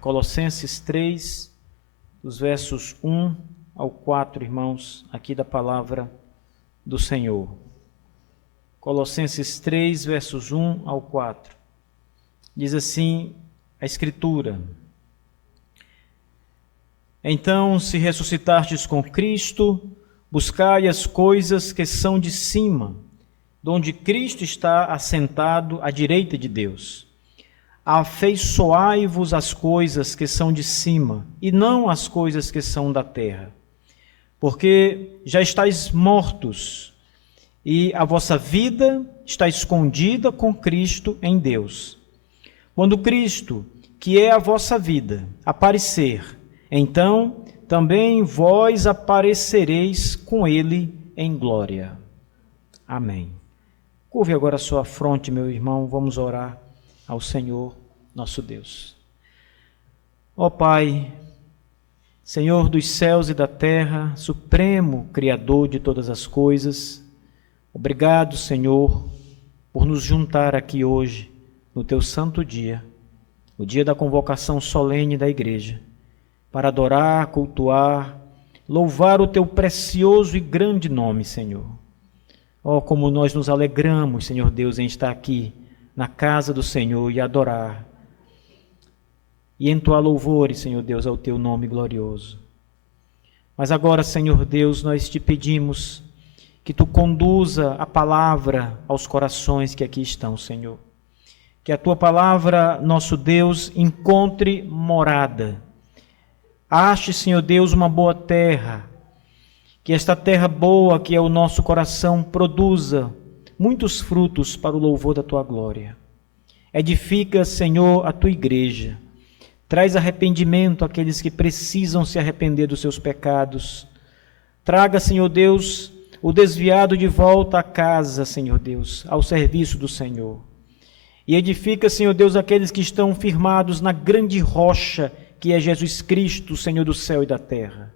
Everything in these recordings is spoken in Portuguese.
Colossenses 3, dos versos 1 ao 4, irmãos, aqui da palavra do Senhor. Colossenses 3, versos 1 ao 4. Diz assim a Escritura: Então, se ressuscitastes com Cristo, buscai as coisas que são de cima, donde Cristo está assentado à direita de Deus. Afeiçoai-vos às coisas que são de cima, e não às coisas que são da terra. Porque já estáis mortos, e a vossa vida está escondida com Cristo em Deus. Quando Cristo, que é a vossa vida, aparecer, então também vós aparecereis com Ele em glória. Amém. Curve agora a sua fronte, meu irmão, vamos orar ao Senhor, nosso Deus. Ó Pai, Senhor dos céus e da terra, supremo Criador de todas as coisas, obrigado, Senhor, por nos juntar aqui hoje, no Teu santo dia, o dia da convocação solene da igreja, para adorar, cultuar, louvar o Teu precioso e grande nome, Senhor. Ó, como nós nos alegramos, Senhor Deus, em estar aqui, na casa do Senhor e adorar, e entoar louvores, Senhor Deus, ao Teu nome glorioso. Mas agora, Senhor Deus, nós te pedimos que Tu conduza a palavra aos corações que aqui estão, Senhor. Que a Tua palavra, nosso Deus, encontre morada. Ache, Senhor Deus, uma boa terra. Que esta terra boa, que é o nosso coração, produza muitos frutos para o louvor da Tua glória. Edifica, Senhor, a Tua igreja. Traz arrependimento àqueles que precisam se arrepender dos seus pecados. Traga, Senhor Deus, o desviado de volta à casa, Senhor Deus, ao serviço do Senhor. E edifica, Senhor Deus, aqueles que estão firmados na grande rocha, que é Jesus Cristo, Senhor do céu e da terra.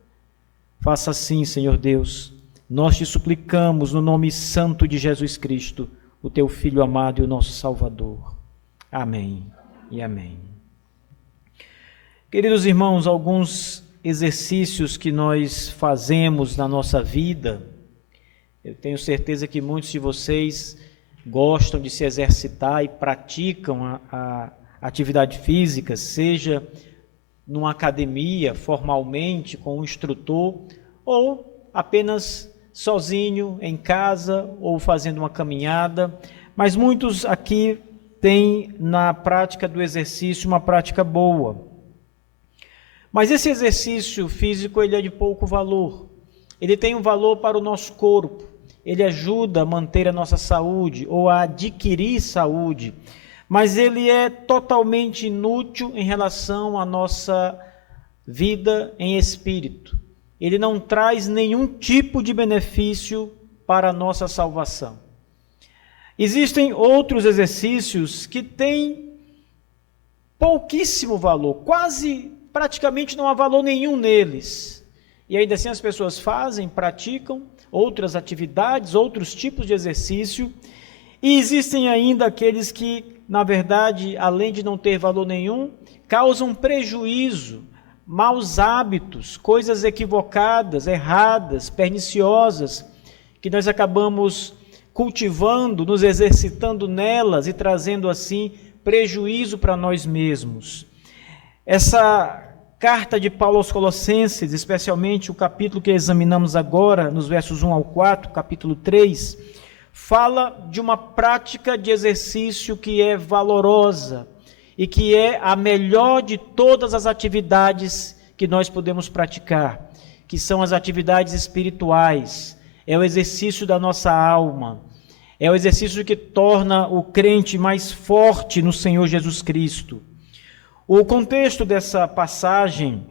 Faça assim, Senhor Deus, nós te suplicamos no nome santo de Jesus Cristo, o Teu Filho amado e o nosso Salvador. Amém e amém. Queridos irmãos, alguns exercícios que nós fazemos na nossa vida, eu tenho certeza que muitos de vocês gostam de se exercitar e praticam a atividade física, seja numa academia, formalmente, com um instrutor, ou apenas sozinho, em casa, ou fazendo uma caminhada. Mas muitos aqui têm na prática do exercício uma prática boa. Mas esse exercício físico ele é de pouco valor. Ele tem um valor para o nosso corpo. Ele ajuda a manter a nossa saúde ou a adquirir saúde. Mas ele é totalmente inútil em relação à nossa vida em espírito. Ele não traz nenhum tipo de benefício para a nossa salvação. Existem outros exercícios que têm pouquíssimo valor, praticamente não há valor nenhum neles. E ainda assim as pessoas fazem, praticam outras atividades, outros tipos de exercício. E existem ainda aqueles que, na verdade, além de não ter valor nenhum, causam prejuízo, maus hábitos, coisas equivocadas, erradas, perniciosas, que nós acabamos cultivando, nos exercitando nelas e trazendo assim prejuízo para nós mesmos. Essa carta de Paulo aos Colossenses, especialmente o capítulo que examinamos agora, nos versos 1 ao 4, capítulo 3, fala de uma prática de exercício que é valorosa e que é a melhor de todas as atividades que nós podemos praticar, que são as atividades espirituais, é o exercício da nossa alma, é o exercício que torna o crente mais forte no Senhor Jesus Cristo. O contexto dessa passagem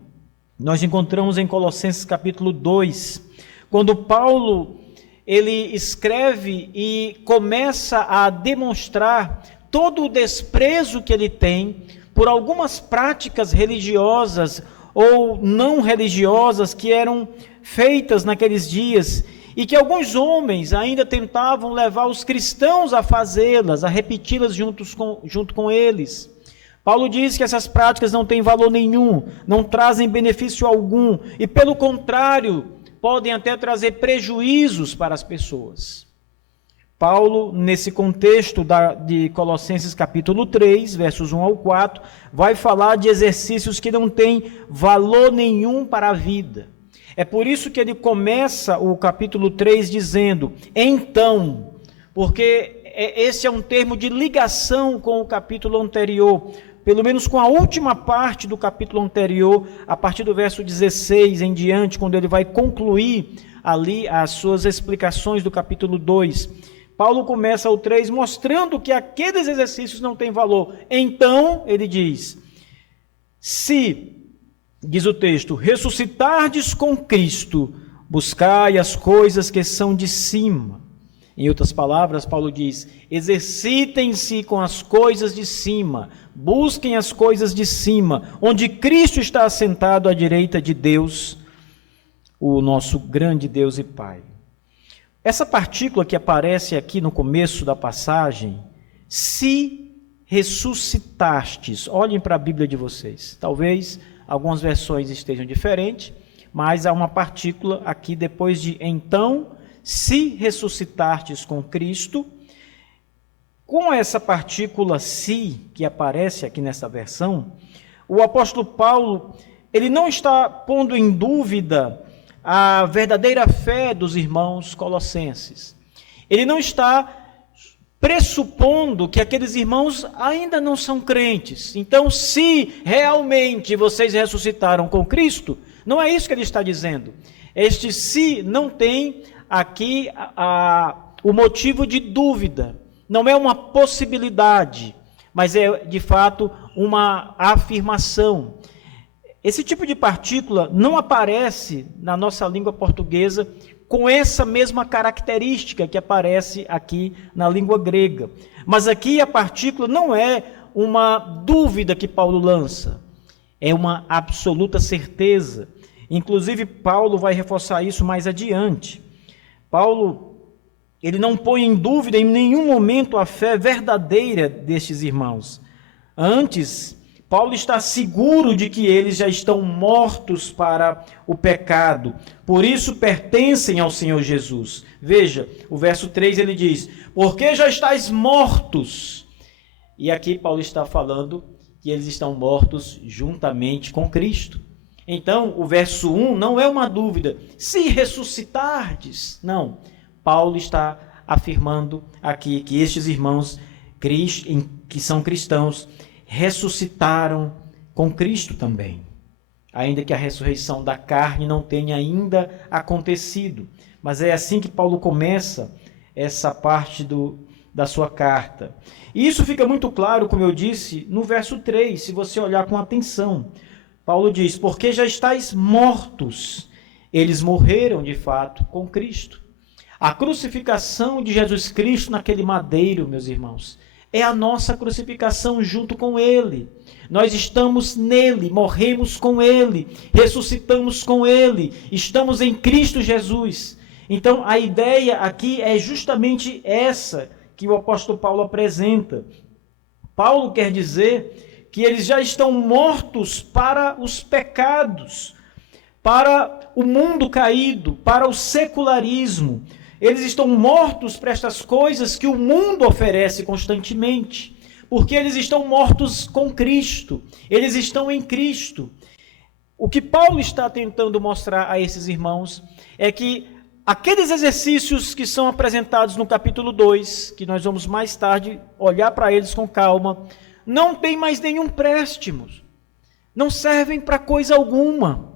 nós encontramos em Colossenses capítulo 2, quando Paulo ele escreve e começa a demonstrar todo o desprezo que ele tem por algumas práticas religiosas ou não religiosas que eram feitas naqueles dias e que alguns homens ainda tentavam levar os cristãos a fazê-las, a repeti-las junto com eles. Paulo diz que essas práticas não têm valor nenhum, não trazem benefício algum e, pelo contrário, podem até trazer prejuízos para as pessoas. Paulo, nesse contexto de Colossenses capítulo 3, versos 1 ao 4, vai falar de exercícios que não têm valor nenhum para a vida. É por isso que ele começa o capítulo 3 dizendo, então, porque esse é um termo de ligação com o capítulo anterior, pelo menos com a última parte do capítulo anterior, a partir do verso 16 em diante, quando ele vai concluir ali as suas explicações do capítulo 2. Paulo começa o 3 mostrando que aqueles exercícios não têm valor. Então, ele diz, se, diz o texto, ressuscitardes com Cristo, buscai as coisas que são de cima. Em outras palavras, Paulo diz, exercitem-se com as coisas de cima, busquem as coisas de cima, onde Cristo está assentado à direita de Deus, o nosso grande Deus e Pai. Essa partícula que aparece aqui no começo da passagem, se ressuscitastes, olhem para a Bíblia de vocês, talvez algumas versões estejam diferentes, mas há uma partícula aqui depois de então, se ressuscitastes com Cristo, com essa partícula se, que aparece aqui nessa versão, o apóstolo Paulo, ele não está pondo em dúvida a verdadeira fé dos irmãos colossenses. Ele não está pressupondo que aqueles irmãos ainda não são crentes. Então, se realmente vocês ressuscitaram com Cristo, não é isso que ele está dizendo. Este se não tem aqui o motivo de dúvida. Não é uma possibilidade, mas é de fato uma afirmação. Esse tipo de partícula não aparece na nossa língua portuguesa com essa mesma característica que aparece aqui na língua grega. Mas aqui a partícula não é uma dúvida que Paulo lança, é uma absoluta certeza. Inclusive, Paulo vai reforçar isso mais adiante. Paulo, ele não põe em dúvida em nenhum momento a fé verdadeira destes irmãos. Antes, Paulo está seguro de que eles já estão mortos para o pecado, por isso pertencem ao Senhor Jesus. Veja, o verso 3 ele diz, porque já estáis mortos. E aqui Paulo está falando que eles estão mortos juntamente com Cristo. Então, o verso 1 não é uma dúvida, se ressuscitardes. Não, Paulo está afirmando aqui que estes irmãos que são cristãos ressuscitaram com Cristo também, ainda que a ressurreição da carne não tenha ainda acontecido. Mas é assim que Paulo começa essa parte da sua carta. E isso fica muito claro, como eu disse, no verso 3, se você olhar com atenção. Paulo diz, porque já estáis mortos. Eles morreram, de fato, com Cristo. A crucificação de Jesus Cristo naquele madeiro, meus irmãos, é a nossa crucificação junto com Ele. Nós estamos nele, morremos com Ele, ressuscitamos com Ele, estamos em Cristo Jesus. Então, a ideia aqui é justamente essa que o apóstolo Paulo apresenta. Paulo quer dizer que eles já estão mortos para os pecados, para o mundo caído, para o secularismo. Eles estão mortos para estas coisas que o mundo oferece constantemente, porque eles estão mortos com Cristo, eles estão em Cristo. O que Paulo está tentando mostrar a esses irmãos é que aqueles exercícios que são apresentados no capítulo 2, que nós vamos mais tarde olhar para eles com calma, não tem mais nenhum préstimo, não servem para coisa alguma.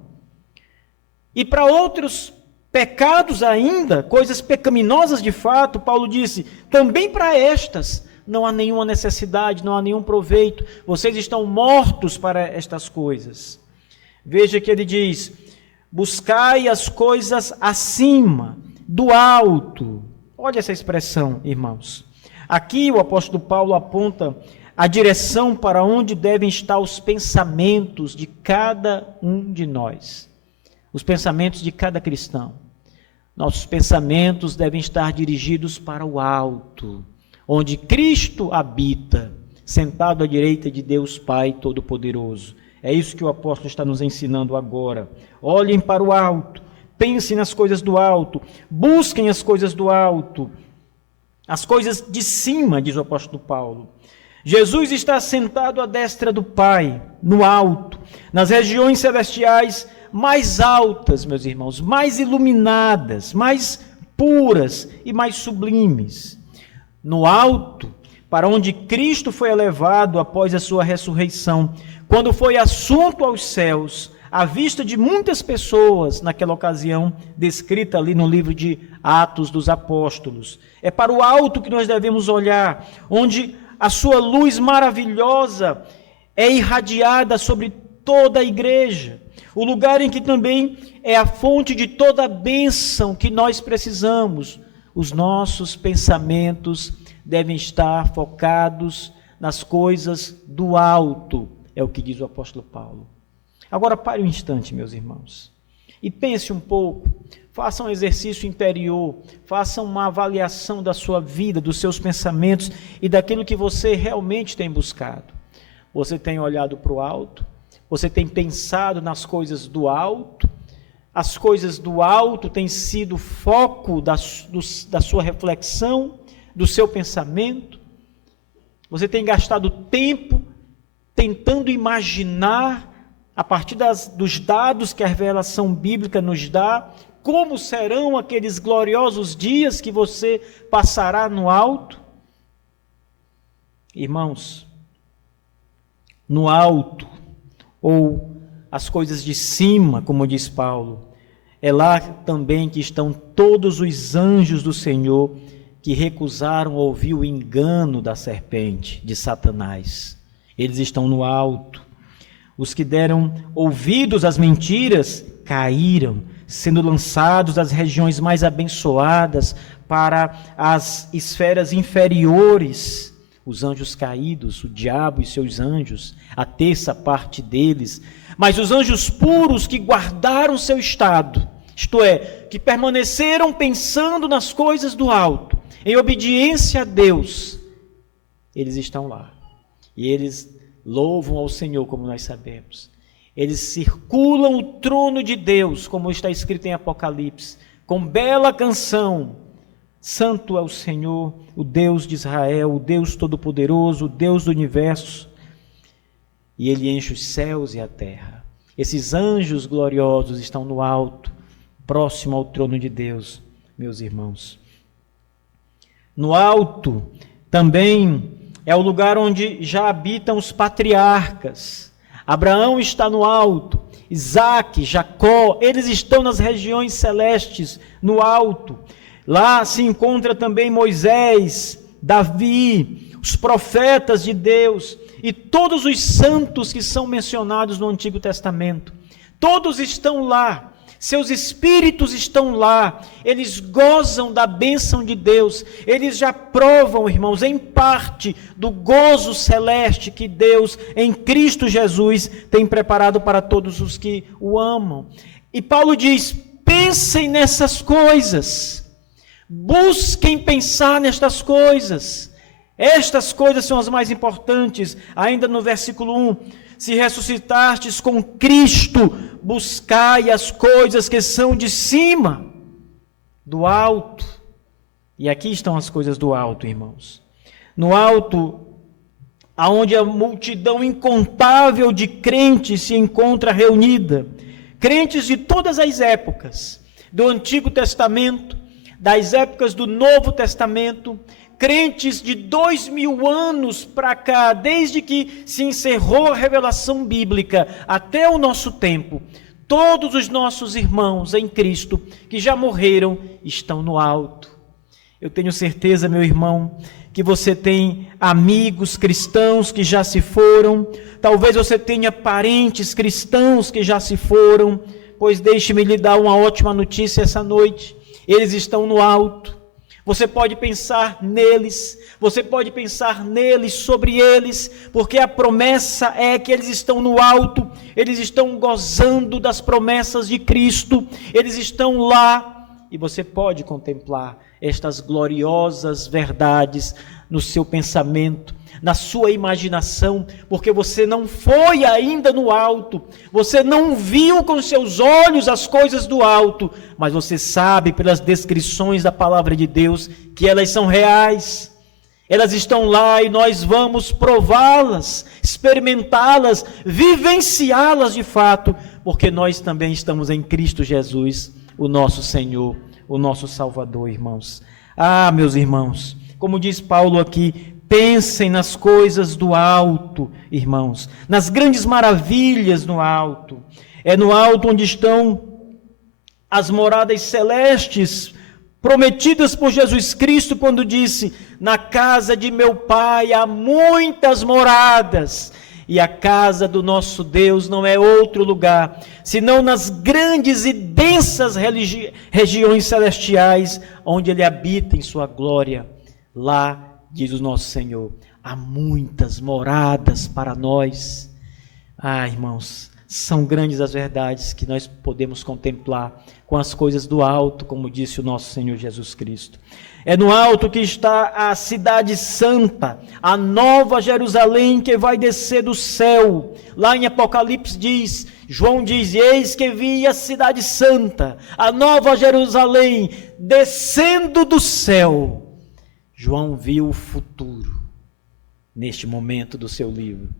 E para outros pecados ainda, coisas pecaminosas de fato, Paulo disse, também para estas não há nenhuma necessidade, não há nenhum proveito, vocês estão mortos para estas coisas. Veja que ele diz, buscai as coisas acima, do alto. Olha essa expressão, irmãos. Aqui o apóstolo Paulo aponta a direção para onde devem estar os pensamentos de cada um de nós. Os pensamentos de cada cristão. Nossos pensamentos devem estar dirigidos para o alto, onde Cristo habita, sentado à direita de Deus Pai Todo-Poderoso. É isso que o apóstolo está nos ensinando agora. Olhem para o alto, pensem nas coisas do alto, busquem as coisas do alto, as coisas de cima, diz o apóstolo Paulo. Jesus está sentado à destra do Pai, no alto, nas regiões celestiais mais altas, meus irmãos, mais iluminadas, mais puras e mais sublimes. No alto, para onde Cristo foi elevado após a sua ressurreição, quando foi assunto aos céus, à vista de muitas pessoas naquela ocasião, descrita ali no livro de Atos dos Apóstolos. É para o alto que nós devemos olhar, onde a sua luz maravilhosa é irradiada sobre toda a igreja. O lugar em que também é a fonte de toda a bênção que nós precisamos. Os nossos pensamentos devem estar focados nas coisas do alto, é o que diz o apóstolo Paulo. Agora pare um instante, meus irmãos, e pense um pouco, faça um exercício interior, faça uma avaliação da sua vida, dos seus pensamentos e daquilo que você realmente tem buscado. Você tem olhado para o alto? Você tem pensado nas coisas do alto? As coisas do alto têm sido o foco da sua reflexão, do seu pensamento? Você tem gastado tempo tentando imaginar, a partir dos dados que a revelação bíblica nos dá, como serão aqueles gloriosos dias que você passará no alto? Irmãos, no alto, ou as coisas de cima, como diz Paulo, é lá também que estão todos os anjos do Senhor que recusaram ouvir o engano da serpente, de Satanás. Eles estão no alto. Os que deram ouvidos às mentiras caíram, sendo lançados das regiões mais abençoadas para as esferas inferiores. Os anjos caídos, o diabo e seus anjos, a terça parte deles. Mas os anjos puros que guardaram seu estado, isto é, que permaneceram pensando nas coisas do alto, em obediência a Deus, eles estão lá. E eles louvam ao Senhor, como nós sabemos. Eles circulam o trono de Deus, como está escrito em Apocalipse, com bela canção. Santo é o Senhor, o Deus de Israel, o Deus Todo-Poderoso, o Deus do Universo. E Ele enche os céus e a terra. Esses anjos gloriosos estão no alto, próximo ao trono de Deus, meus irmãos. No alto também é o lugar onde já habitam os patriarcas. Abraão está no alto, Isaque, Jacó, eles estão nas regiões celestes, no alto. Lá se encontra também Moisés, Davi, os profetas de Deus e todos os santos que são mencionados no Antigo Testamento. Todos estão lá, seus espíritos estão lá, eles gozam da bênção de Deus, eles já provam, irmãos, em parte do gozo celeste que Deus, em Cristo Jesus, tem preparado para todos os que o amam. E Paulo diz, pensem nessas coisas. Busquem pensar nestas coisas. Estas coisas são as mais importantes. Ainda no versículo 1, se ressuscitastes com Cristo, buscai as coisas que são de cima, do alto. E aqui estão as coisas do alto, irmãos. No alto, aonde a multidão incontável de crentes se encontra reunida. Crentes de todas as épocas, do Antigo Testamento, das épocas do Novo Testamento, crentes de 2000 anos para cá, desde que se encerrou a revelação bíblica até o nosso tempo, todos os nossos irmãos em Cristo que já morreram estão no alto. Eu tenho certeza, meu irmão, que você tem amigos cristãos que já se foram, talvez você tenha parentes cristãos que já se foram, pois deixe-me lhe dar uma ótima notícia essa noite. Eles estão no alto. Você pode pensar neles, você pode pensar neles, sobre eles, porque a promessa é que eles estão no alto, eles estão gozando das promessas de Cristo, eles estão lá, e você pode contemplar estas gloriosas verdades no seu pensamento, na sua imaginação, porque você não foi ainda no alto, você não viu com seus olhos as coisas do alto, mas você sabe pelas descrições da palavra de Deus que elas são reais. Elas estão lá e nós vamos prová-las, experimentá-las, vivenciá-las de fato, porque nós também estamos em Cristo Jesus, o nosso Senhor, o nosso Salvador, irmãos. Ah, meus irmãos, como diz Paulo aqui, pensem nas coisas do alto, irmãos, nas grandes maravilhas no alto. É no alto onde estão as moradas celestes, prometidas por Jesus Cristo, quando disse: na casa de meu Pai há muitas moradas, e a casa do nosso Deus não é outro lugar, senão nas grandes e densas regiões celestiais, onde Ele habita em sua glória. Lá, diz o nosso Senhor, há muitas moradas para nós. Ah, irmãos, são grandes as verdades que nós podemos contemplar com as coisas do alto, como disse o nosso Senhor Jesus Cristo. É no alto que está a cidade santa, a nova Jerusalém que vai descer do céu. Lá em Apocalipse diz, João diz: eis que vi a cidade santa, a nova Jerusalém, descendo do céu. João viu o futuro neste momento do seu livro,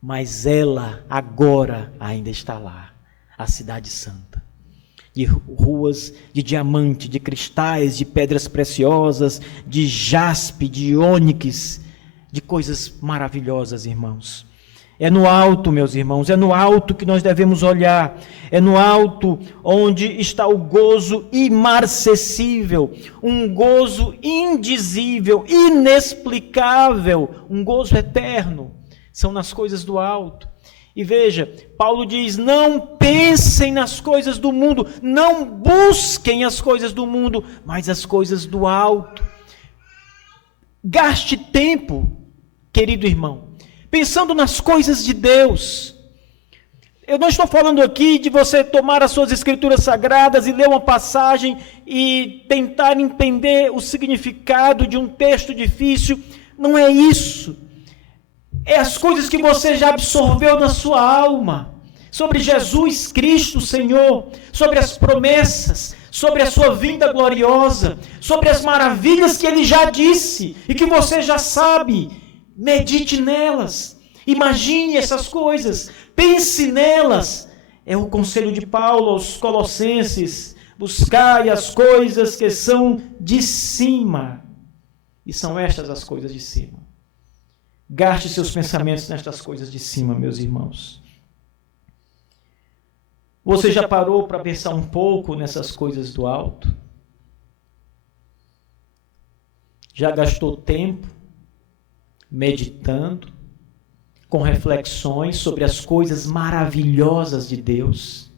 mas ela agora ainda está lá, a cidade santa. De ruas de diamante, de cristais, de pedras preciosas, de jaspe, de ônix, de coisas maravilhosas, irmãos. É no alto, meus irmãos, é no alto que nós devemos olhar, é no alto onde está o gozo imarcessível, um gozo indizível, inexplicável, um gozo eterno. São nas coisas do alto. E veja, Paulo diz: não pensem nas coisas do mundo, não busquem as coisas do mundo, mas as coisas do alto. Gaste tempo, querido irmão, pensando nas coisas de Deus. Eu não estou falando aqui de você tomar as suas escrituras sagradas e ler uma passagem e tentar entender o significado de um texto difícil. Não é isso. É as coisas que você já absorveu na sua alma, sobre Jesus Cristo, Senhor, sobre as promessas, sobre a sua vinda gloriosa, sobre as maravilhas que Ele já disse e que você já sabe. Medite nelas, imagine essas coisas, pense nelas. É o conselho de Paulo aos Colossenses: buscai as coisas que são de cima, e são estas as coisas de cima. Gaste seus pensamentos nestas coisas de cima, meus irmãos. Você já parou para pensar um pouco nessas coisas do alto? Já gastou tempo meditando, com reflexões sobre as coisas maravilhosas de Deus?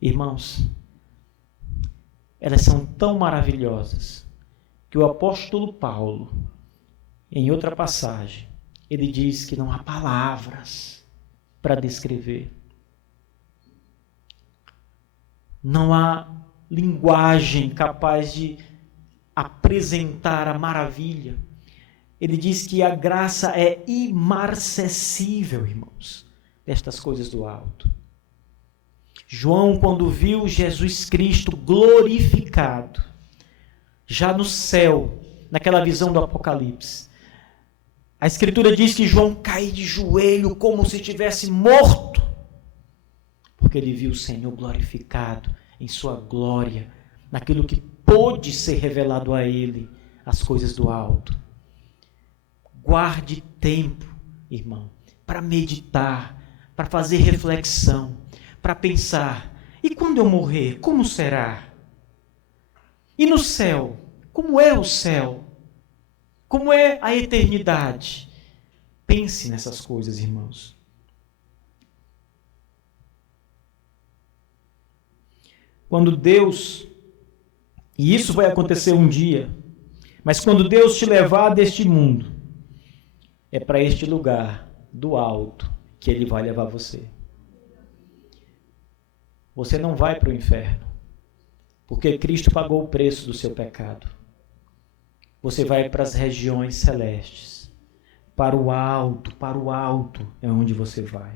Irmãos, elas são tão maravilhosas que o apóstolo Paulo, em outra passagem, ele diz que não há palavras para descrever. Não há linguagem capaz de apresentar a maravilha. Ele diz que a graça é imarcessível, irmãos, destas coisas do alto. João, quando viu Jesus Cristo glorificado, já no céu, naquela visão do Apocalipse, a Escritura diz que João caiu de joelho como se estivesse morto, porque ele viu o Senhor glorificado em sua glória, naquilo que pôde ser revelado a ele, as coisas do alto. Guarde tempo, irmão, para meditar, para fazer reflexão, para pensar: e quando eu morrer, como será? E no céu, como é o céu? Como é a eternidade? Pense nessas coisas, irmãos. Quando Deus, e isso vai acontecer um dia, mas quando Deus te levar deste mundo, é para este lugar do alto que Ele vai levar você. Você não vai para o inferno, porque Cristo pagou o preço do seu pecado. Você vai para as regiões celestes, para o alto é onde você vai.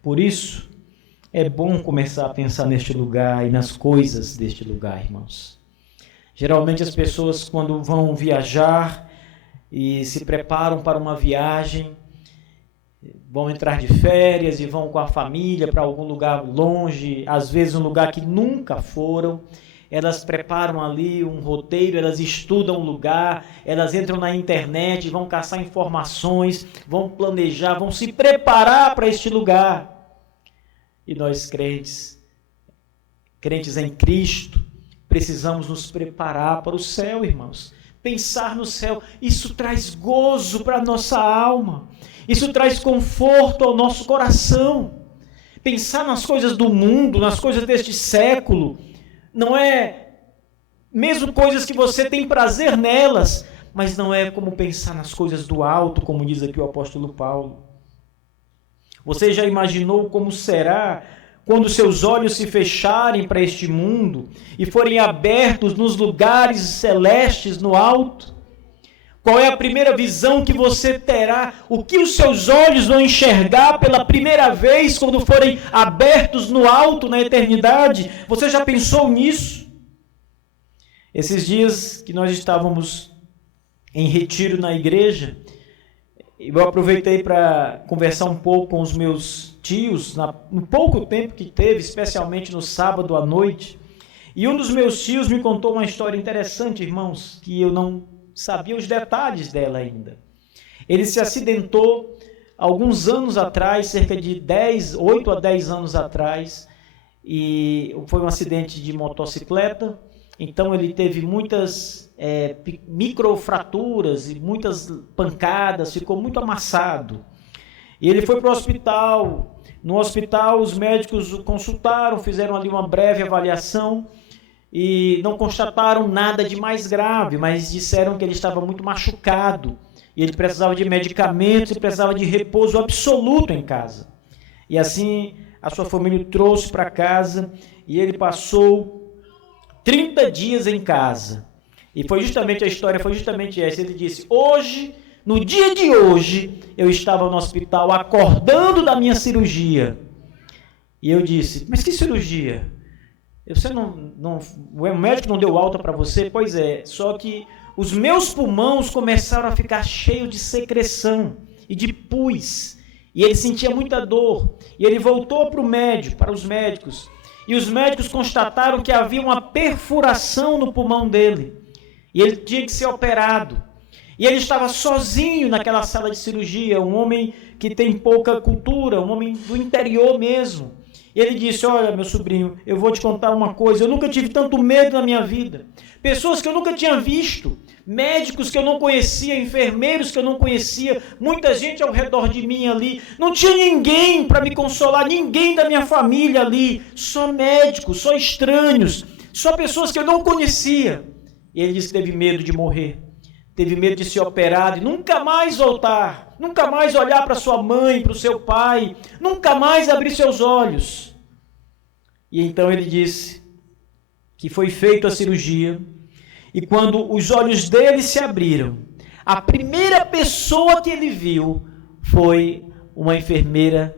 Por isso, é bom começar a pensar neste lugar e nas coisas deste lugar, irmãos. Geralmente as pessoas, quando vão viajar e se preparam para uma viagem, vão entrar de férias e vão com a família para algum lugar longe, às vezes um lugar que nunca foram. Elas preparam ali um roteiro, elas estudam o lugar, elas entram na internet, vão caçar informações, vão planejar, vão se preparar para este lugar. E nós crentes em Cristo, precisamos nos preparar para o céu, irmãos. Pensar no céu, isso traz gozo para a nossa alma, isso traz conforto ao nosso coração. Pensar nas coisas do mundo, nas coisas deste século, não é mesmo coisas que você tem prazer nelas, mas não é como pensar nas coisas do alto, como diz aqui o apóstolo Paulo. Você já imaginou como será quando seus olhos se fecharem para este mundo e forem abertos nos lugares celestes no alto? Qual é a primeira visão que você terá? O que os seus olhos vão enxergar pela primeira vez quando forem abertos no alto, na eternidade? Você já pensou nisso? Esses dias que nós estávamos em retiro na igreja, eu aproveitei para conversar um pouco com os meus tios, no pouco tempo que teve, especialmente no sábado à noite. E um dos meus tios me contou uma história interessante, irmãos, que eu não sabia os detalhes dela ainda. Ele se acidentou alguns anos atrás, cerca de 8 a 10 anos atrás, e foi um acidente de motocicleta. Então ele teve muitas microfraturas e muitas pancadas, ficou muito amassado. E ele foi para o hospital. No hospital os médicos o consultaram, fizeram ali uma breve avaliação e não constataram nada de mais grave, mas disseram que ele estava muito machucado e ele precisava de medicamentos e precisava de repouso absoluto em casa. E assim a sua família o trouxe para casa e ele passou 30 dias em casa. E foi justamente a história, foi justamente essa. Ele disse: hoje, no dia de hoje, eu estava no hospital acordando da minha cirurgia. E eu disse: mas que cirurgia? Você o médico não deu alta para você? Pois é, só que os meus pulmões começaram a ficar cheios de secreção e de pus. E ele sentia muita dor. E ele voltou para os médicos. E os médicos constataram que havia uma perfuração no pulmão dele. E ele tinha que ser operado. E ele estava sozinho naquela sala de cirurgia, um homem que tem pouca cultura, um homem do interior mesmo. E ele disse: olha, meu sobrinho, eu vou te contar uma coisa, eu nunca tive tanto medo na minha vida. Pessoas que eu nunca tinha visto, médicos que eu não conhecia, enfermeiros que eu não conhecia, muita gente ao redor de mim ali. Não tinha ninguém para me consolar, ninguém da minha família ali, só médicos, só estranhos, só pessoas que eu não conhecia. E ele disse que teve medo de morrer, teve medo de ser operado e nunca mais voltar, nunca mais olhar para sua mãe, para o seu pai, nunca mais abrir seus olhos. E então ele disse que foi feita a cirurgia e quando os olhos dele se abriram, a primeira pessoa que ele viu foi uma enfermeira,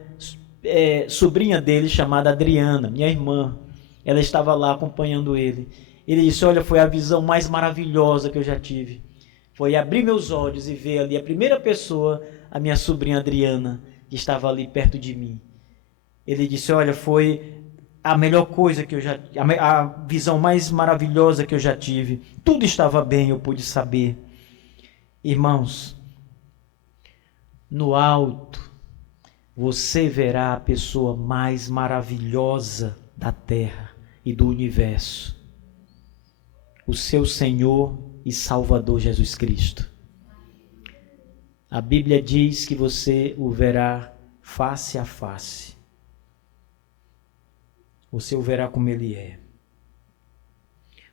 sobrinha dele, chamada Adriana, minha irmã. Ela estava lá acompanhando ele. Ele disse: olha, foi a visão mais maravilhosa que eu já tive. Foi abrir meus olhos e ver ali a primeira pessoa, a minha sobrinha Adriana, que estava ali perto de mim. Ele disse: olha, foi a melhor coisa que eu já... a visão mais maravilhosa que eu já tive. Tudo estava bem, eu pude saber. Irmãos, no alto, você verá a pessoa mais maravilhosa da terra e do universo. O seu Senhor e Salvador Jesus Cristo. A Bíblia diz que você o verá face a face. Você o verá como ele é.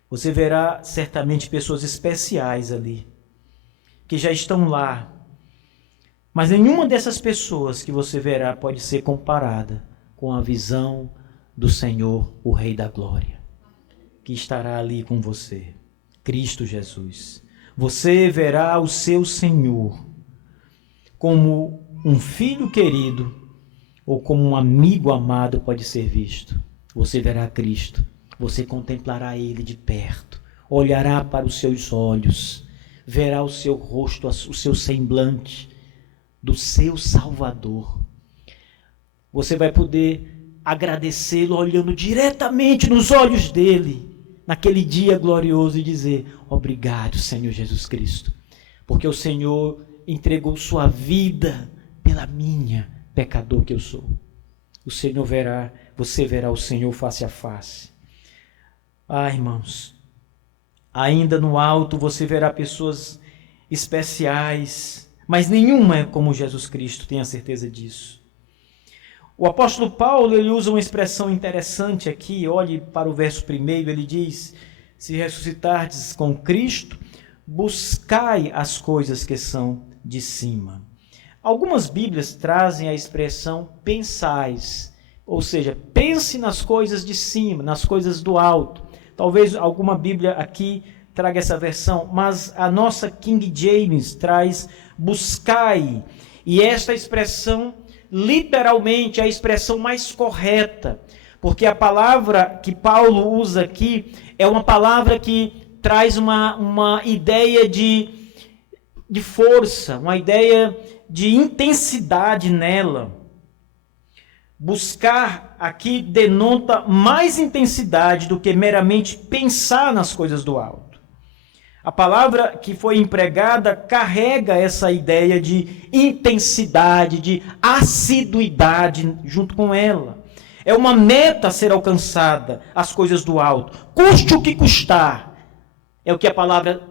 Você verá certamente pessoas especiais ali, que já estão lá. Mas nenhuma dessas pessoas que você verá pode ser comparada com a visão do Senhor, o Rei da Glória, que estará ali com você, Cristo Jesus. Você verá o seu Senhor. como um filho querido ou como um amigo amado pode ser visto. Você verá Cristo, você contemplará Ele de perto, olhará para os seus olhos, verá o seu rosto, o seu semblante do seu Salvador. Você vai poder agradecê-lo olhando diretamente nos olhos dele, naquele dia glorioso, e dizer: obrigado, Senhor Jesus Cristo, porque o Senhor entregou sua vida pela minha, pecador que eu sou. Você verá o Senhor face a face. Ah, irmãos, ainda no alto você verá pessoas especiais, mas nenhuma é como Jesus Cristo, tenha certeza disso. O apóstolo Paulo, ele usa uma expressão interessante aqui. Olhe para o verso 1, ele diz: se ressuscitardes com Cristo, buscai as coisas que são de cima. Algumas Bíblias trazem a expressão pensais, ou seja, pense nas coisas de cima, nas coisas do alto. Talvez alguma Bíblia aqui traga essa versão, mas a nossa King James traz buscai, e esta expressão literalmente é a expressão mais correta, porque a palavra que Paulo usa aqui é uma palavra que traz uma ideia de força, uma ideia de intensidade nela. Buscar aqui denota mais intensidade do que meramente pensar nas coisas do alto. A palavra que foi empregada carrega essa ideia de intensidade, de assiduidade junto com ela. É uma meta a ser alcançada, as coisas do alto. Custe o que custar. É o que a palavra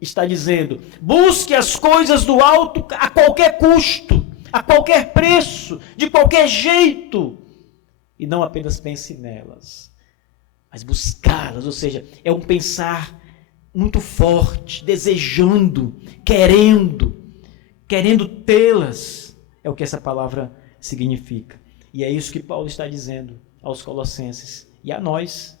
está dizendo. Busque as coisas do alto a qualquer custo, a qualquer preço, de qualquer jeito. E não apenas pense nelas, mas buscá-las. Ou seja, é um pensar muito forte, desejando, querendo tê-las. É o que essa palavra significa. E é isso que Paulo está dizendo aos Colossenses e a nós.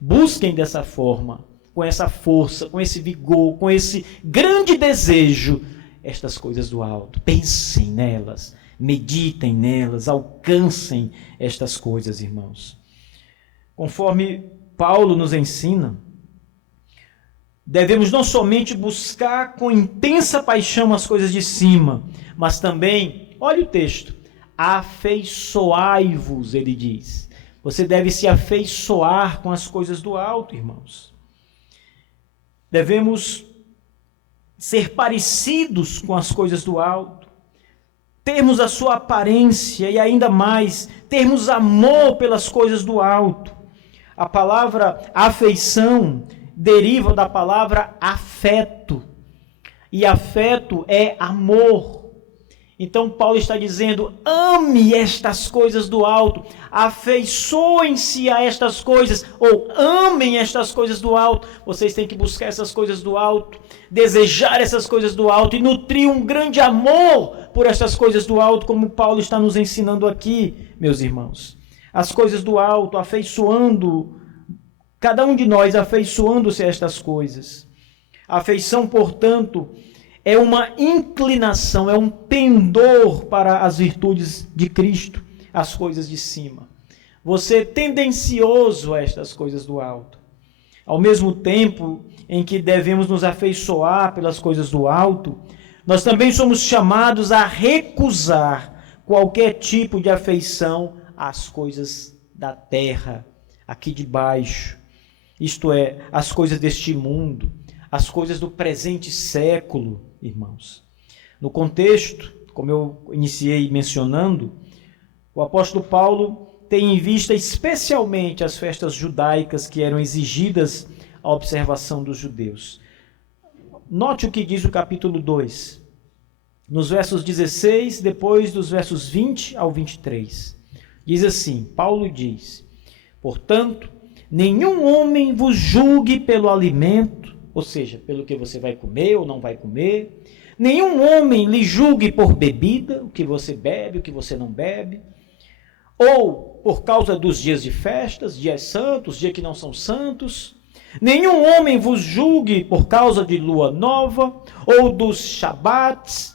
Busquem dessa forma, com essa força, com esse vigor, com esse grande desejo, estas coisas do alto. Pensem nelas, meditem nelas, alcancem estas coisas, irmãos. Conforme Paulo nos ensina, devemos não somente buscar com intensa paixão as coisas de cima, mas também, olha o texto, afeiçoai-vos, ele diz. Você deve se afeiçoar com as coisas do alto, irmãos. Devemos ser parecidos com as coisas do alto, termos a sua aparência e ainda mais, termos amor pelas coisas do alto. A palavra afeição deriva da palavra afeto, e afeto é amor. Então Paulo está dizendo: ame estas coisas do alto, afeiçoem-se a estas coisas, ou amem estas coisas do alto. Vocês têm que buscar essas coisas do alto, desejar essas coisas do alto e nutrir um grande amor por estas coisas do alto, como Paulo está nos ensinando aqui, meus irmãos. As coisas do alto, afeiçoando, cada um de nós afeiçoando-se a estas coisas. A afeição, portanto, é uma inclinação, é um pendor para as virtudes de Cristo, as coisas de cima. Você é tendencioso a estas coisas do alto. Ao mesmo tempo em que devemos nos afeiçoar pelas coisas do alto, nós também somos chamados a recusar qualquer tipo de afeição às coisas da terra, aqui de baixo. Isto é, as coisas deste mundo, as coisas do presente século, irmãos. No contexto, como eu iniciei mencionando, o apóstolo Paulo tem em vista especialmente as festas judaicas que eram exigidas à observação dos judeus. Note o que diz o capítulo 2, nos versos 16, depois dos versos 20 ao 23. Diz assim, Paulo diz: portanto, nenhum homem vos julgue pelo alimento, ou seja, pelo que você vai comer ou não vai comer. Nenhum homem lhe julgue por bebida, o que você bebe, o que você não bebe. Ou por causa dos dias de festas, dias santos, dias que não são santos. Nenhum homem vos julgue por causa de lua nova, ou dos shabates,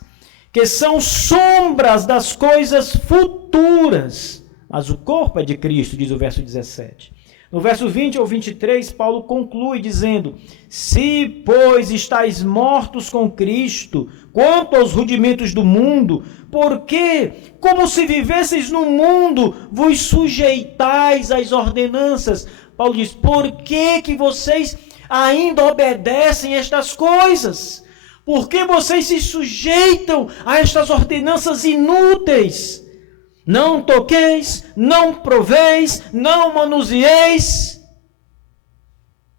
que são sombras das coisas futuras. Mas o corpo é de Cristo, diz o verso 17. No verso 20 ao 23, Paulo conclui dizendo: se, pois, estáis mortos com Cristo, quanto aos rudimentos do mundo, porque, como se vivesseis no mundo, vos sujeitais às ordenanças. Paulo diz: por que vocês ainda obedecem estas coisas? Por que vocês se sujeitam a estas ordenanças inúteis? Não toqueis, não proveis, não manuseeis.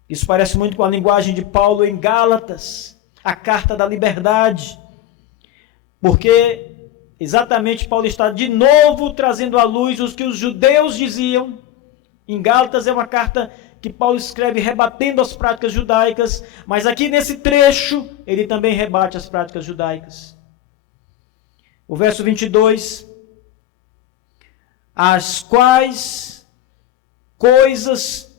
Isso parece muito com a linguagem de Paulo em Gálatas, a carta da liberdade. Porque exatamente Paulo está de novo trazendo à luz os que os judeus diziam. Em Gálatas é uma carta que Paulo escreve rebatendo as práticas judaicas, mas aqui nesse trecho ele também rebate as práticas judaicas. O verso 22... as quais coisas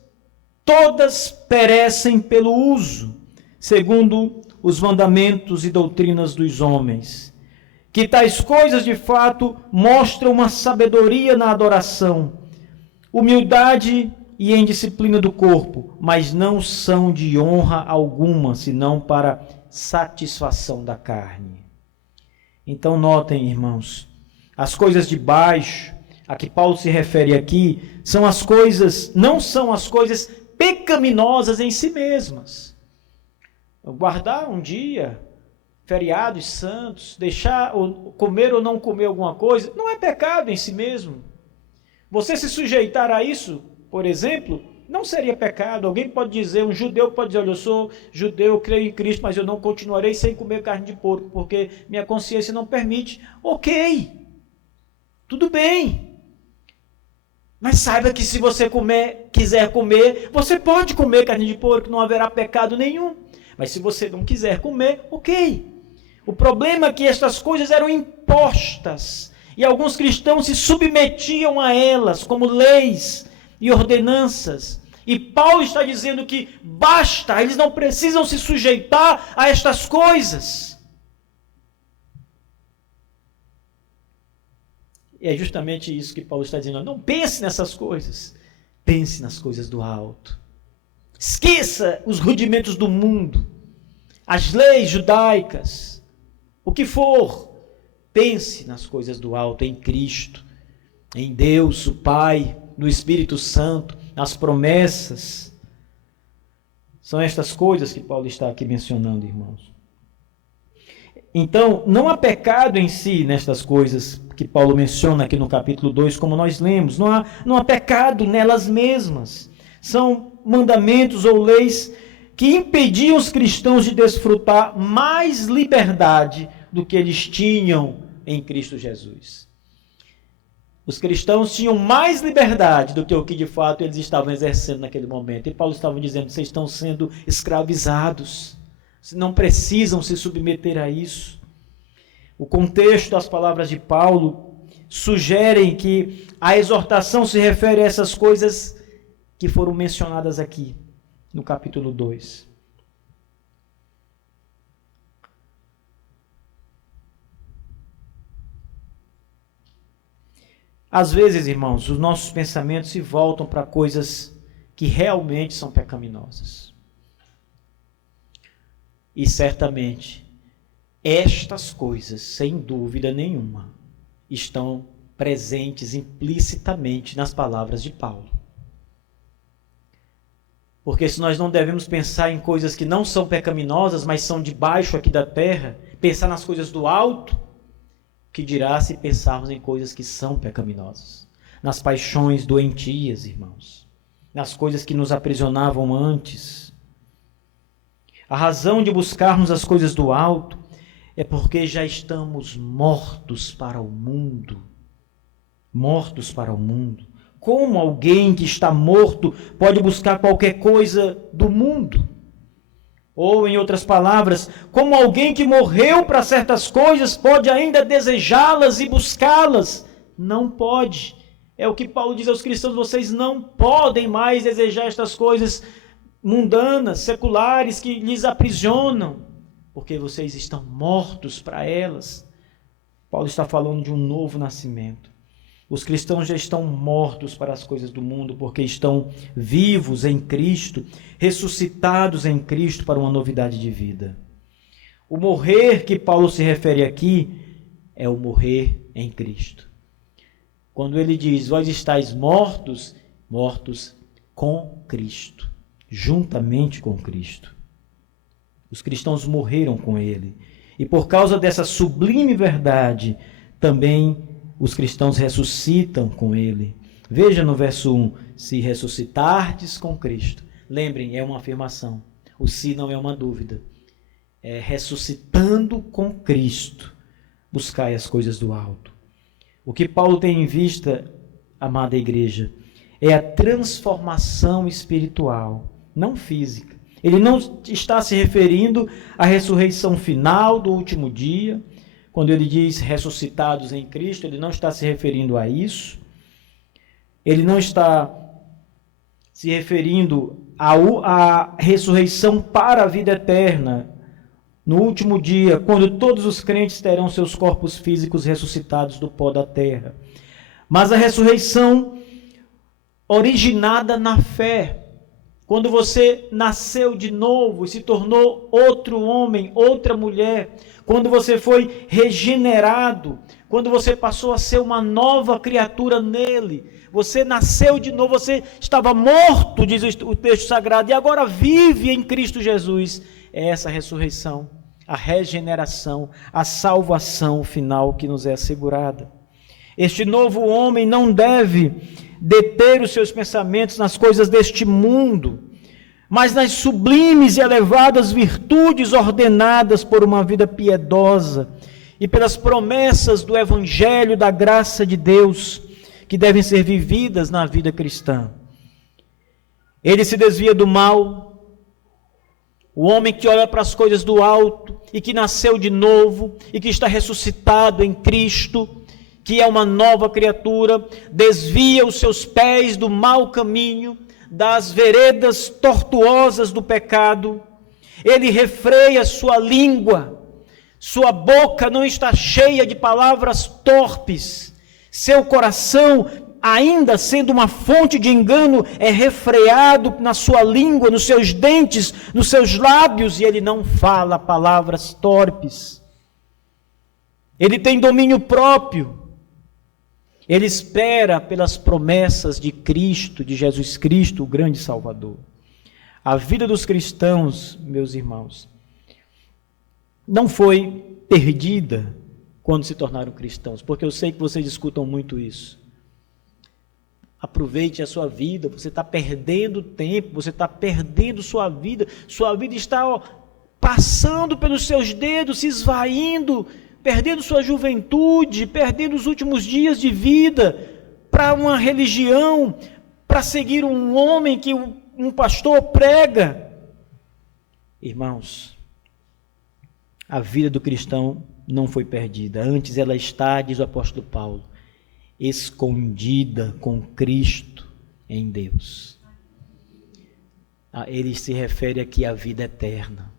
todas perecem pelo uso, segundo os mandamentos e doutrinas dos homens, que tais coisas de fato mostram uma sabedoria na adoração, humildade e em disciplina do corpo, mas não são de honra alguma, senão para satisfação da carne. Então notem, irmãos, as coisas de baixo, a que Paulo se refere aqui, são as coisas, não são as coisas pecaminosas em si mesmas. Guardar um dia, feriados santos, deixar ou comer ou não comer alguma coisa, não é pecado em si mesmo. Você se sujeitar a isso, por exemplo, não seria pecado. Alguém pode dizer, um judeu pode dizer: olha, eu sou judeu, eu creio em Cristo, mas eu não continuarei sem comer carne de porco, porque minha consciência não permite. Ok, tudo bem. Mas saiba que se você quiser comer, você pode comer carne de porco, não haverá pecado nenhum. Mas se você não quiser comer, ok. O problema é que estas coisas eram impostas, e alguns cristãos se submetiam a elas como leis e ordenanças. E Paulo está dizendo que basta, eles não precisam se sujeitar a estas coisas. E é justamente isso que Paulo está dizendo. Não pense nessas coisas. Pense nas coisas do alto. Esqueça os rudimentos do mundo, as leis judaicas, o que for. Pense nas coisas do alto, em Cristo, em Deus, o Pai, no Espírito Santo, nas promessas. São estas coisas que Paulo está aqui mencionando, irmãos. Então, não há pecado em si nestas coisas que Paulo menciona aqui no capítulo 2, como nós lemos. Não há pecado nelas mesmas. São mandamentos ou leis que impediam os cristãos de desfrutar mais liberdade do que eles tinham em Cristo Jesus. Os cristãos tinham mais liberdade do que o que de fato eles estavam exercendo naquele momento. E Paulo estava dizendo: vocês estão sendo escravizados. Não precisam se submeter a isso. O contexto das palavras de Paulo sugerem que a exortação se refere a essas coisas que foram mencionadas aqui no capítulo 2. Às vezes, irmãos, os nossos pensamentos se voltam para coisas que realmente são pecaminosas. E certamente, estas coisas, sem dúvida nenhuma, estão presentes implicitamente nas palavras de Paulo. Porque se nós não devemos pensar em coisas que não são pecaminosas, mas são de baixo aqui da terra, pensar nas coisas do alto, que dirá se pensarmos em coisas que são pecaminosas? Nas paixões doentias, irmãos, nas coisas que nos aprisionavam antes. A razão de buscarmos as coisas do alto é porque já estamos mortos para o mundo. Mortos para o mundo. Como alguém que está morto pode buscar qualquer coisa do mundo? Ou, em outras palavras, como alguém que morreu para certas coisas pode ainda desejá-las e buscá-las? Não pode. É o que Paulo diz aos cristãos: vocês não podem mais desejar estas coisas mundanas, seculares, que lhes aprisionam, porque vocês estão mortos para elas. Paulo está falando de um novo nascimento. Os cristãos já estão mortos para as coisas do mundo, porque estão vivos em Cristo, ressuscitados em Cristo para uma novidade de vida. O morrer que Paulo se refere aqui é o morrer em Cristo. Quando ele diz, vós estáis mortos, mortos com Cristo, juntamente com Cristo. Os cristãos morreram com ele. E por causa dessa sublime verdade, também os cristãos ressuscitam com ele. Veja no verso 1, se ressuscitardes com Cristo. Lembrem, é uma afirmação. O se não é uma dúvida. É ressuscitando com Cristo, buscai as coisas do alto. O que Paulo tem em vista, amada igreja, é a transformação espiritual, não física. Ele não está se referindo à ressurreição final do último dia. Quando ele diz ressuscitados em Cristo, ele não está se referindo a isso. Ele não está se referindo à ressurreição para a vida eterna, no último dia, quando todos os crentes terão seus corpos físicos ressuscitados do pó da terra. Mas a ressurreição originada na fé. Quando você nasceu de novo e se tornou outro homem, outra mulher, quando você foi regenerado, quando você passou a ser uma nova criatura nele, você nasceu de novo, você estava morto, diz o texto sagrado, e agora vive em Cristo Jesus. É essa ressurreição, a regeneração, a salvação final que nos é assegurada. Este novo homem não deve deter os seus pensamentos nas coisas deste mundo, mas nas sublimes e elevadas virtudes ordenadas por uma vida piedosa e pelas promessas do Evangelho da graça de Deus, que devem ser vividas na vida cristã. Ele se desvia do mal. O homem que olha para as coisas do alto e que nasceu de novo e que está ressuscitado em Cristo, que é uma nova criatura, desvia os seus pés do mau caminho, das veredas tortuosas do pecado. Ele refreia sua língua, sua boca não está cheia de palavras torpes, seu coração, ainda sendo uma fonte de engano, é refreado na sua língua, nos seus dentes, nos seus lábios, e ele não fala palavras torpes. Ele tem domínio próprio. Ele espera pelas promessas de Cristo, de Jesus Cristo, o grande Salvador. A vida dos cristãos, meus irmãos, não foi perdida quando se tornaram cristãos, porque eu sei que vocês escutam muito isso. Aproveite a sua vida, você está perdendo tempo, você está perdendo sua vida está passando pelos seus dedos, se esvaindo, perdendo sua juventude, perdendo os últimos dias de vida para uma religião, para seguir um homem que um pastor prega. Irmãos, a vida do cristão não foi perdida, antes ela está, diz o apóstolo Paulo, escondida com Cristo em Deus. Ele se refere aqui à vida eterna.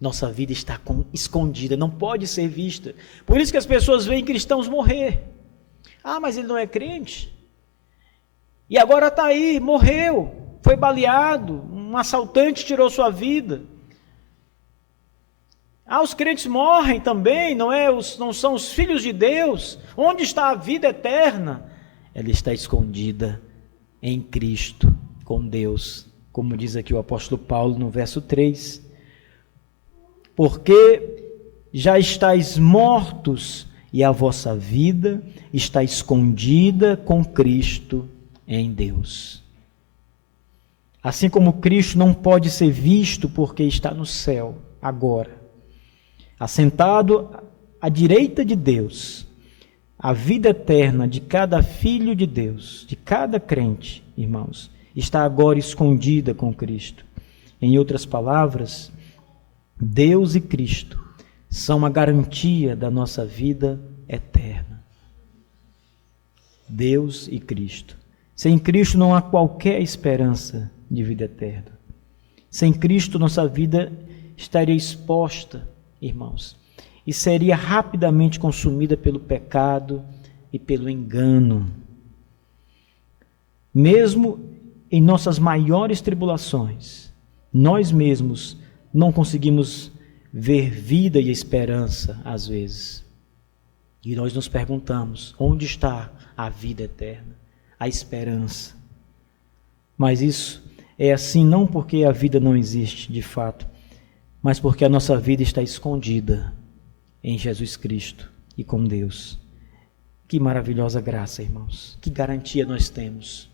Nossa vida está escondida, não pode ser vista. Por isso que as pessoas veem cristãos morrer. Ah, mas ele não é crente. E agora está aí, morreu, foi baleado, um assaltante tirou sua vida. Ah, os crentes morrem também, não são os filhos de Deus. Onde está a vida eterna? Ela está escondida em Cristo, com Deus, como diz aqui o apóstolo Paulo no verso 3. Porque já estáis mortos e a vossa vida está escondida com Cristo em Deus. Assim como Cristo não pode ser visto porque está no céu agora, assentado à direita de Deus, a vida eterna de cada filho de Deus, de cada crente, irmãos, está agora escondida com Cristo. Em outras palavras, Deus e Cristo são a garantia da nossa vida eterna. Deus e Cristo. Sem Cristo não há qualquer esperança de vida eterna. Sem Cristo nossa vida estaria exposta, irmãos, e seria rapidamente consumida pelo pecado e pelo engano. Mesmo em nossas maiores tribulações, nós mesmos não conseguimos ver vida e esperança às vezes. E nós nos perguntamos, onde está a vida eterna, a esperança? Mas isso é assim não porque a vida não existe de fato, mas porque a nossa vida está escondida em Jesus Cristo e com Deus. Que maravilhosa graça, irmãos. Que garantia nós temos.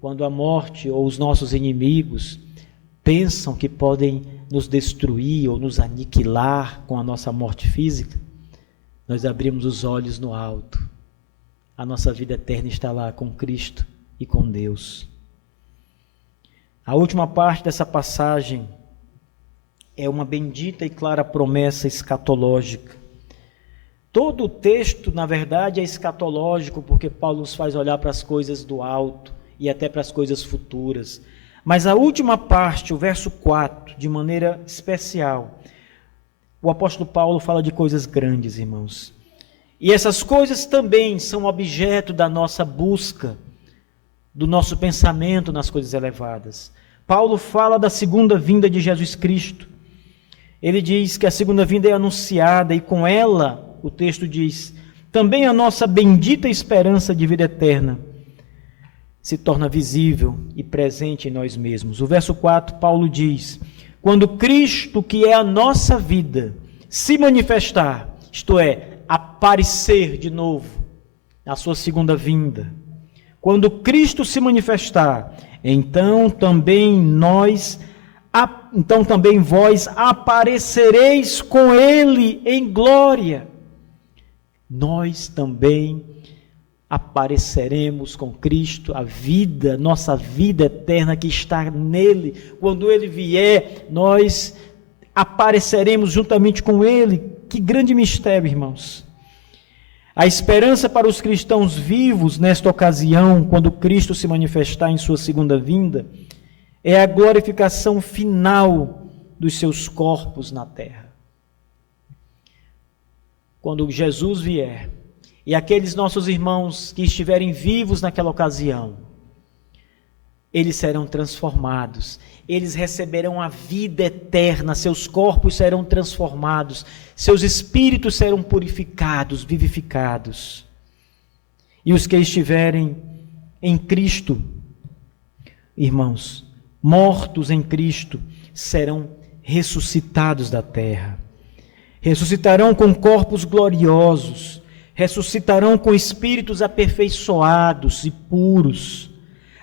Quando a morte ou os nossos inimigos pensam que podem nos destruir ou nos aniquilar com a nossa morte física, nós abrimos os olhos no alto. A nossa vida eterna está lá com Cristo e com Deus. A última parte dessa passagem é uma bendita e clara promessa escatológica. Todo o texto, na verdade, é escatológico, porque Paulo nos faz olhar para as coisas do alto e até para as coisas futuras. Mas a última parte, o verso 4, de maneira especial, o apóstolo Paulo fala de coisas grandes, irmãos. E essas coisas também são objeto da nossa busca, do nosso pensamento nas coisas elevadas. Paulo fala da segunda vinda de Jesus Cristo. Ele diz que a segunda vinda é anunciada e com ela, o texto diz, também a nossa bendita esperança de vida eterna se torna visível e presente em nós mesmos. O verso 4, Paulo diz, quando Cristo, que é a nossa vida, se manifestar, isto é, aparecer de novo, na sua segunda vinda, quando Cristo se manifestar, então também vós aparecereis com Ele em glória. Nós também apareceremos com Cristo, a vida, nossa vida eterna que está nele. Quando Ele vier, nós apareceremos juntamente com Ele. Que grande mistério, irmãos. A esperança para os cristãos vivos nesta ocasião, quando Cristo se manifestar em sua segunda vinda, é a glorificação final dos seus corpos na terra. Quando Jesus vier, e aqueles nossos irmãos que estiverem vivos naquela ocasião, eles serão transformados, eles receberão a vida eterna, seus corpos serão transformados, seus espíritos serão purificados, vivificados. E os que estiverem em Cristo, irmãos, mortos em Cristo, serão ressuscitados da terra. Ressuscitarão com corpos gloriosos, ressuscitarão com espíritos aperfeiçoados e puros.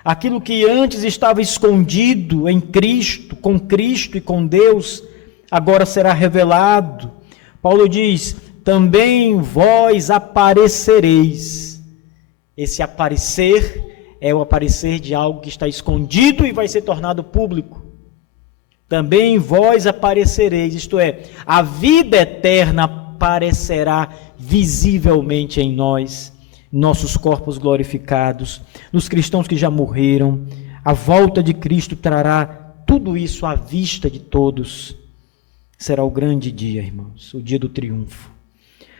Aquilo que antes estava escondido em Cristo, com Cristo e com Deus, agora será revelado. Paulo diz, também vós aparecereis. Esse aparecer é o aparecer de algo que está escondido e vai ser tornado público. Também vós aparecereis, isto é, a vida eterna aparecerá visivelmente em nós, nossos corpos glorificados, nos cristãos que já morreram. A volta de Cristo trará tudo isso à vista de todos. Será o grande dia, irmãos, o dia do triunfo.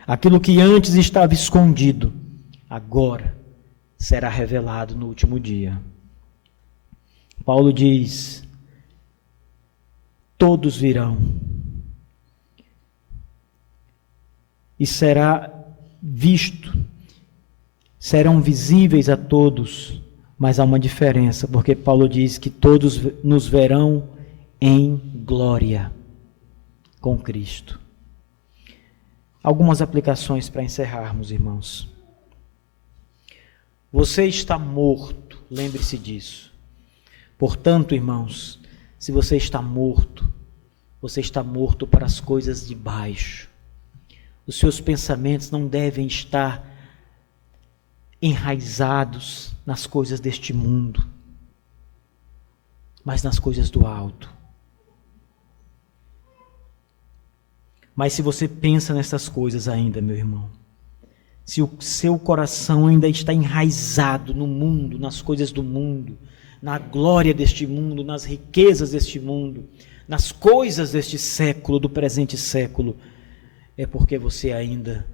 Aquilo que antes estava escondido, agora será revelado no último dia. Paulo diz, todos virão, e será visto, serão visíveis a todos, mas há uma diferença, porque Paulo diz que todos nos verão em glória com Cristo. Algumas aplicações para encerrarmos, irmãos. Você está morto, lembre-se disso. Portanto, irmãos, se você está morto para as coisas de baixo. Os seus pensamentos não devem estar enraizados nas coisas deste mundo, mas nas coisas do alto. Mas se você pensa nessas coisas ainda, meu irmão, se o seu coração ainda está enraizado no mundo, nas coisas do mundo, na glória deste mundo, nas riquezas deste mundo, nas coisas deste século, do presente século, é porque você ainda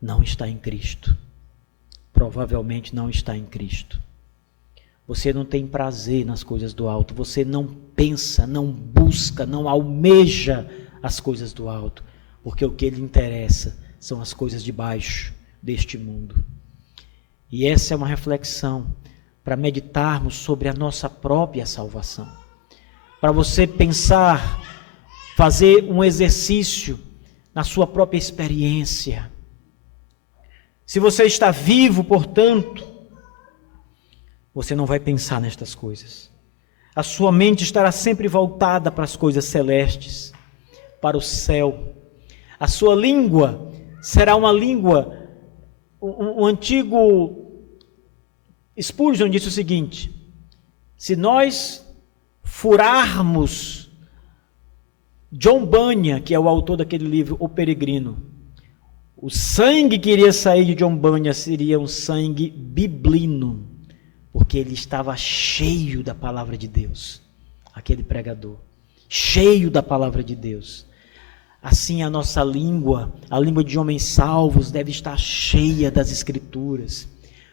não está em Cristo. Provavelmente não está em Cristo. Você não tem prazer nas coisas do alto. Você não pensa, não busca, não almeja as coisas do alto. Porque o que lhe interessa são as coisas de baixo deste mundo. E essa é uma reflexão para meditarmos sobre a nossa própria salvação. Para você pensar, fazer um exercício na sua própria experiência. Se você está vivo, portanto, você não vai pensar nestas coisas. A sua mente estará sempre voltada para as coisas celestes, para o céu. A sua língua será uma língua. O antigo Spurgeon disse o seguinte: se nós furarmos John Bunyan, que é o autor daquele livro, O Peregrino, o sangue que iria sair de John Bunyan seria um sangue biblino, porque ele estava cheio da palavra de Deus, aquele pregador, cheio da palavra de Deus. Assim a nossa língua, a língua de homens salvos, deve estar cheia das Escrituras.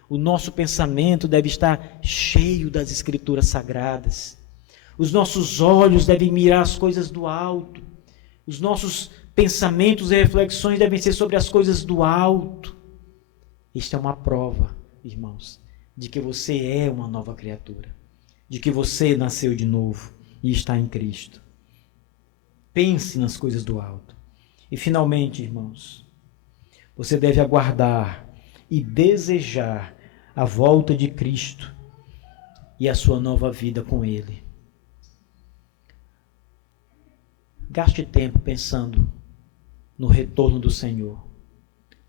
O nosso pensamento deve estar cheio das Escrituras sagradas. Os nossos olhos devem mirar as coisas do alto. Os nossos pensamentos e reflexões devem ser sobre as coisas do alto. Isto é uma prova, irmãos, de que você é uma nova criatura, de que você nasceu de novo e está em Cristo. Pense nas coisas do alto. E finalmente, irmãos, você deve aguardar e desejar a volta de Cristo e a sua nova vida com Ele. Gaste tempo pensando no retorno do Senhor,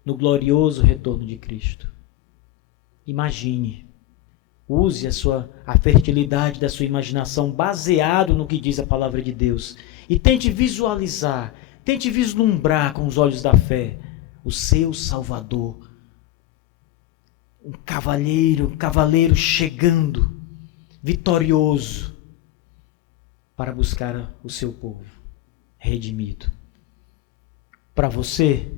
no glorioso retorno de Cristo. Imagine, use a fertilidade da sua imaginação baseado no que diz a palavra de Deus e tente visualizar, tente vislumbrar com os olhos da fé o seu Salvador, um cavaleiro chegando, vitorioso, para buscar o seu povo redimido. Para você,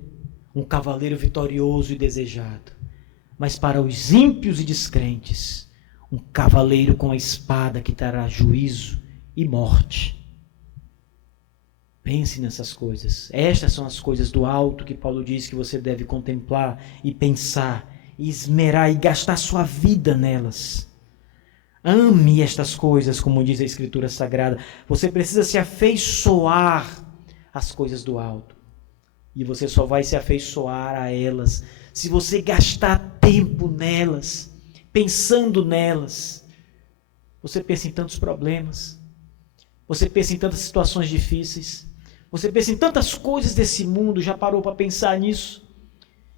um cavaleiro vitorioso e desejado, mas para os ímpios e descrentes, um cavaleiro com a espada que trará juízo e morte. Pense nessas coisas. Estas são as coisas do alto que Paulo diz que você deve contemplar e pensar, e esmerar e gastar sua vida nelas. Ame estas coisas, como diz a Escritura Sagrada. Você precisa se afeiçoar às coisas do alto. E você só vai se afeiçoar a elas se você gastar tempo nelas, pensando nelas. Você pensa em tantos problemas, você pensa em tantas situações difíceis, você pensa em tantas coisas desse mundo. Já parou para pensar nisso?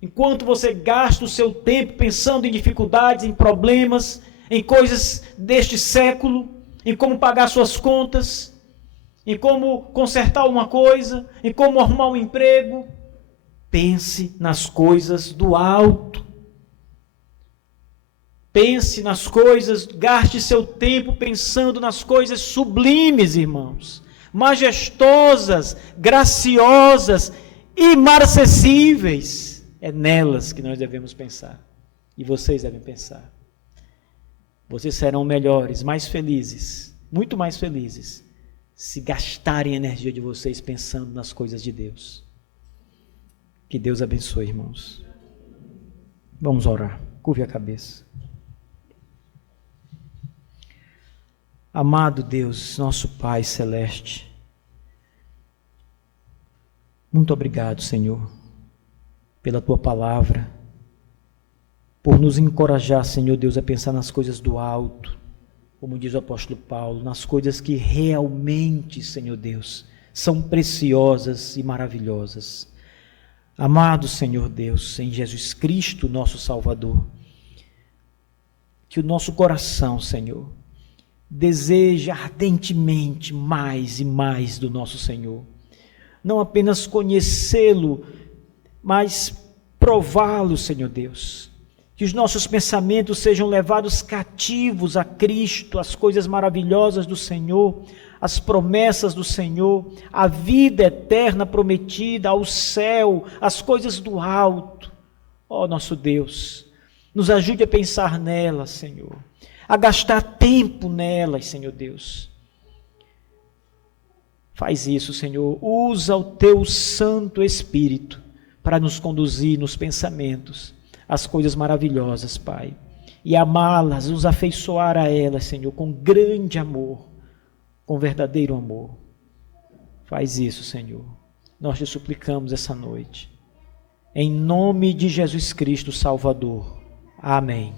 Enquanto você gasta o seu tempo pensando em dificuldades, em problemas, em coisas deste século, em como pagar suas contas, em como consertar uma coisa, em como arrumar um emprego, pense nas coisas do alto. Pense nas coisas, gaste seu tempo pensando nas coisas sublimes, irmãos, majestosas, graciosas, imarcessíveis. É nelas que nós devemos pensar. E vocês devem pensar. Vocês serão melhores, mais felizes, muito mais felizes, se gastarem a energia de vocês pensando nas coisas de Deus. Que Deus abençoe, irmãos. Vamos orar. Curve a cabeça. Amado Deus, nosso Pai Celeste, muito obrigado, Senhor, pela Tua palavra, por nos encorajar, Senhor Deus, a pensar nas coisas do alto, como diz o apóstolo Paulo, nas coisas que realmente, Senhor Deus, são preciosas e maravilhosas. Amado Senhor Deus, em Jesus Cristo, nosso Salvador, que o nosso coração, Senhor, deseja ardentemente mais e mais do nosso Senhor. Não apenas conhecê-lo, mas prová-lo, Senhor Deus. Que os nossos pensamentos sejam levados cativos a Cristo, às coisas maravilhosas do Senhor, às promessas do Senhor, à vida eterna prometida, ao céu, às coisas do alto. Ó nosso Deus, nos ajude a pensar nelas, Senhor, a gastar tempo nelas, Senhor Deus. Faz isso, Senhor, usa o Teu Santo Espírito para nos conduzir nos pensamentos, as coisas maravilhosas, Pai, e amá-las, nos afeiçoar a elas, Senhor, com grande amor, com verdadeiro amor. Faz isso, Senhor. Nós te suplicamos essa noite. Em nome de Jesus Cristo, Salvador. Amém.